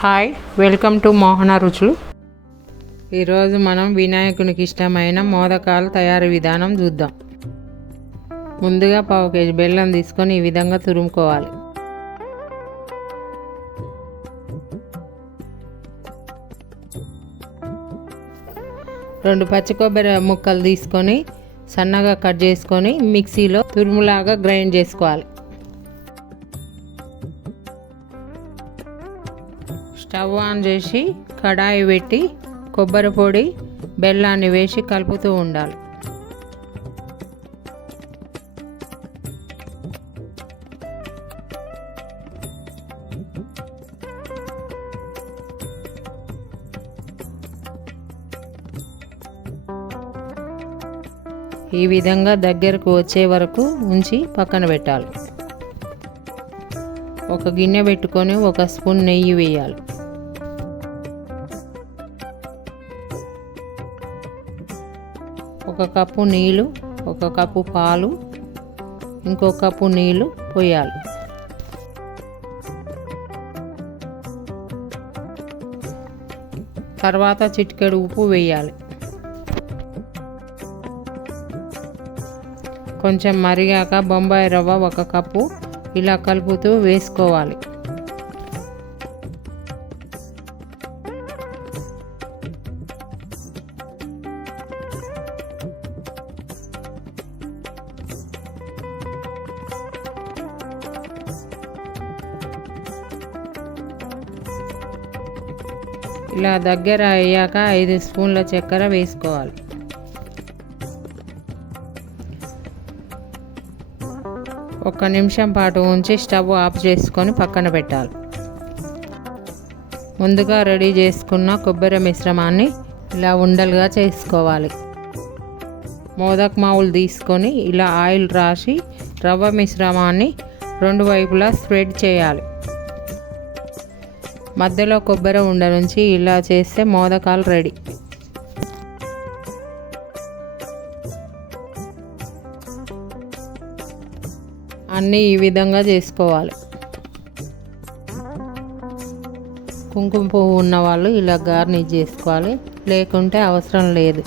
Hi welcome to మోహన రుచులు ఈరోజు మనం వినాయకునికి ఇష్టమైన మోదకాల తయారీ విధానం చూద్దాం. ముందుగా పావు కేజీ బెల్లం తీసుకొని ఈ విధంగా తురుముకోవాలి. రెండు పచ్చి కొబ్బరి ముక్కలు తీసుకొని సన్నగా కట్ చేసుకొని మిక్సీలో తురుములాగా గ్రైండ్ చేసుకోవాలి. స్టవ్ ఆన్ చేసి కడాయి పెట్టి కొబ్బరి పొడి బెల్లాన్ని వేసి కలుపుతూ ఉండాలి. ఈ విధంగా దగ్గరకు వచ్చే వరకు ఉంచి పక్కన పెట్టాలి. ఒక గిన్నె పెట్టుకొని ఒక స్పూన్ నెయ్యి వేయాలి. ఒక కప్పు నీళ్ళు ఒక కప్పు పాలు ఇంకో కప్పు నీళ్ళు పోయాలి తర్వాత చిటికెడు ఉప్పు వేయాలి. కొంచెం మరిగాక బొంబాయి రవ్వ ఒక కప్పు ఇలా కలుపుతూ వేసుకోవాలి. ఇలా దగ్గర అయ్యాక ఐదు స్పూన్ల చక్కెర వేసుకోవాలి. ఒక్క నిమిషం పాటు ఉంచి స్టవ్ ఆఫ్ చేసుకొని పక్కన పెట్టాలి. ముందుగా రెడీ చేసుకున్న కొబ్బరి మిశ్రమాన్ని ఇలా ఉండలుగా చేసుకోవాలి. మోదక్ మావులు తీసుకొని ఇలా ఆయిల్ రాసి రవ్వ మిశ్రమాన్ని రెండు వైపులా స్ప్రెడ్ చేయాలి. మధ్యలో కొబ్బరి ఉండ నుంచి ఇలా చేస్తే మోదకాలు రెడీ. అన్నీ ఈ విధంగా చేసుకోవాలి. కుంకుమ పువ్వు ఉన్న వాళ్ళు ఇలా గార్నిష్ చేసుకోవాలి. లేకుంటే అవసరం లేదు.